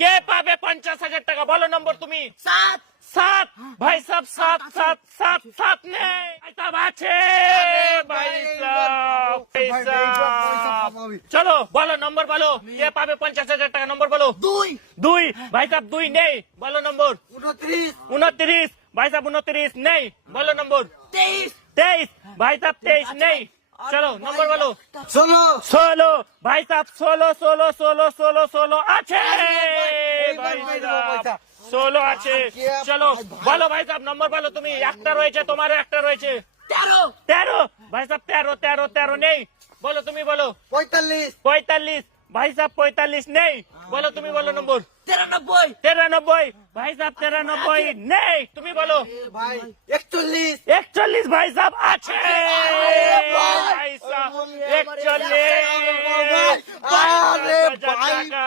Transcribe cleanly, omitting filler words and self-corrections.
কে পাবে 50,000 টাকা? বলো নম্বর তুমি। 7 7 ভাই সাহেব, 7 7 7 7 নেই ভাই সাহেব, আছে ভাই সাহেব, ভাই সাহেব। চলো বলো নম্বর বলো, কে পাবে 50,000 টাকা? নম্বর বলো। 2 2 ভাই সাহেব, 2 নেই, বলো নম্বর। 29 29 ভাই সাহেব, 29 নেই, বলো নম্বর। 23 23 ভাই সাহেব, 23 নেই, চলো নম্বর বলো। 16 16 ভাই সাহেব, 16 16 16 16 16 আছে ভাই সাহেব, 16 আছে। চলো বলো ভাই সাহেব, নম্বর বলো তুমি। একটা রয়েছে, তোমারও একটা রয়েছে। 13 13 ভাই সাহেব, 13 13 13 নেই, বলো তুমি বলো। 45 45 ভাই সাহেব, 45 নেই, বলো তুমি বলো নম্বর। 93 93 ভাই সাহেব, 93 নেই, তুমি বলো। ভাই 41 41 ভাই সাহেব, আছে ভাই সাহেব, 41 আরে ভাই টাকা।